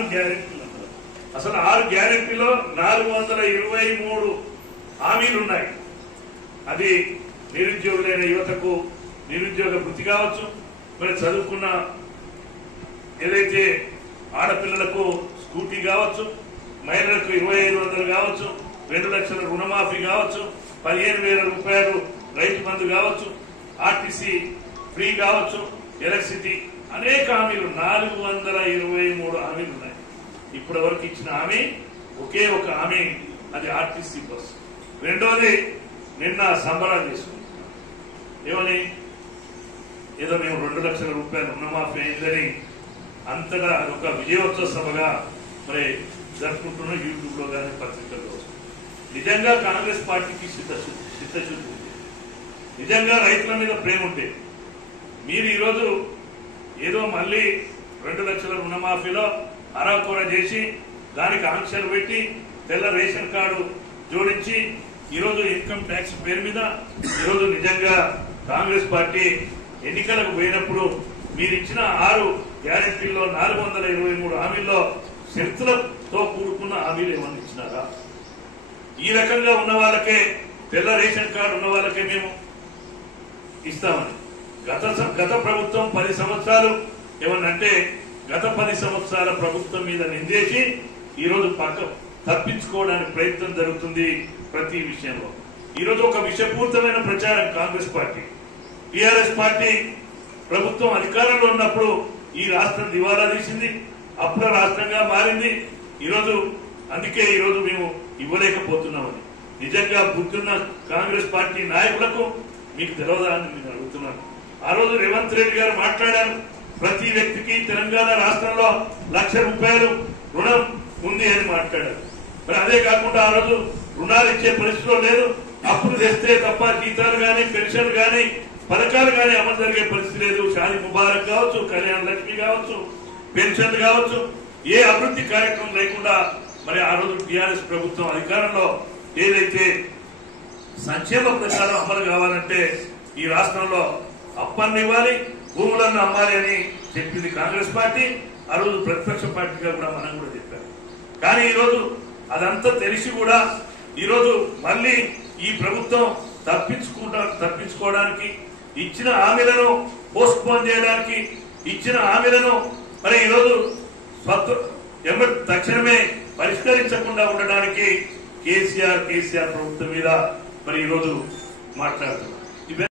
6 గ్యారెంటీలు అన్నారు. అసలు 6 గ్యారెంటీలో 423 హామీలు ఉన్నాయి. అది నిరుద్యోగులైన యువతకు నిరుద్యోగ వృత్తి కావచ్చు, మరి చదువుకున్న ఏదైతే ఆడపిల్లలకు స్కూటీ కావచ్చు, మహిళలకు 2500 కావచ్చు, 2 లక్షల రుణమాఫీ కావచ్చు, 15,000 రూపాయలు రైతు బంధు కావచ్చు, ఆర్టీసీ ఫ్రీ కావచ్చు, ఎలక్ట్రిసిటీ, అనేక హామీలు 423 హామీలు ఉన్నాయి. ఇప్పటి వరకు ఇచ్చిన హామీ ఒకే ఒక హామీ, అది ఆర్టీసీ బస్. రెండోది నిన్న సంబరాలు చేసుకుంది. ఏమని? ఏదో మేము 2 లక్షల రూపాయలు రుణమాఫీ అయిందని అంతగా ఒక విజయోత్సవ సభగా మరి జరుపుకుంటున్న యూట్యూబ్ లో కానీ పత్రికల్లో. నిజంగా కాంగ్రెస్ పార్టీకి చిత్తశుద్ధి ఉంది, నిజంగా రైతుల మీద ప్రేమ ఉంటే మీరు ఈరోజు ఏదో మళ్ళీ 2 లక్షల రుణమాఫీలో అరాకొర చేసి దానికి ఆంక్షలు పెట్టి తెల్ల రేషన్ కార్డు జోడించి ఈరోజు ఇన్కమ్ ట్యాక్స్ పేరు మీద ఈరోజు నిజంగా కాంగ్రెస్ పార్టీ ఎన్నికలకు పోయినప్పుడు మీరు ఇచ్చిన 6 గ్యారెంటీల్లో 423 హామీల్లో షరతులతో కూడుకున్న హామీలు ఏమన్నా ఇచ్చినారా? ఈ రకంగా ఉన్న వాళ్ళకే, తెల్ల రేషన్ కార్డు ఉన్న వాళ్ళకే మేము ఇస్తామని గత ప్రభుత్వం 10 సంవత్సరాలు ఏమన్నంటే గత 10 సంవత్సరాల ప్రభుత్వం మీద నిందేసి ఈరోజు తప్పించుకోవడానికి ప్రయత్నం జరుగుతుంది ప్రతి విషయంలో. ఈరోజు ఒక విషపూరితమైన ప్రచారం కాంగ్రెస్ పార్టీ, టీఆర్ఎస్ పార్టీ ప్రభుత్వం అధికారంలో ఉన్నప్పుడు ఈ రాష్ట్రం దివాలా తీసింది, అప్పుల రాష్ట్రంగా మారింది. ఈరోజు అందుకే ఈరోజు మేము ఇవ్వలేకపోతున్నామని. నిజంగా బుద్ధున్న కాంగ్రెస్ పార్టీ నాయకులకు మీకు తెలియదా అని నేను అడుగుతున్నాను. ఆ రోజు రేవంత్ రెడ్డి గారు మాట్లాడారు, ప్రతి వ్యక్తికి తెలంగాణ రాష్ట్రంలో 1,00,000 రూపాయలు రుణం ఉంది అని మాట్లాడారు. మరి అదే కాకుండా ఆ రోజు రుణాలు ఇచ్చే పరిస్థితిలో లేదు, అప్పులు తెస్తే తప్ప జీతాలు కానీ, పెన్షన్ కానీ, పథకాలు కానీ అమలు జరిగే పరిస్థితి లేదు. షాదీ ముబారక్ కావచ్చు, కళ్యాణ లక్ష్మి కావచ్చు, పెన్షన్లు కావచ్చు, ఏ అభివృద్ధి కార్యక్రమం లేకుండా మరి ఆ రోజు టీఆర్ఎస్ ప్రభుత్వం అధికారంలో ఏదైతే సంక్షేమ ప్రచారం అమలు కావాలంటే ఈ రాష్ట్రంలో అప్పన్ని ఇవ్వాలి, భూములను అమ్మాలి అని చెప్పింది కాంగ్రెస్ పార్టీ. ఆ రోజు ప్రతిపక్ష పార్టీగా కూడా మనం కూడా చెప్పారు. కానీ ఈరోజు అదంతా తెలిసి కూడా ఈరోజు మళ్ళీ ఈ ప్రభుత్వం తప్పించుకోవడానికి, ఇచ్చిన హామీలను పోస్ట్ పోన్ చేయడానికి, ఇచ్చిన హామీలను మరి ఈరోజు తక్షణమే పరిష్కరించకుండా ఉండడానికి కేసీఆర్ ప్రభుత్వం మీద మరి ఈరోజు మాట్లాడుతున్నారు.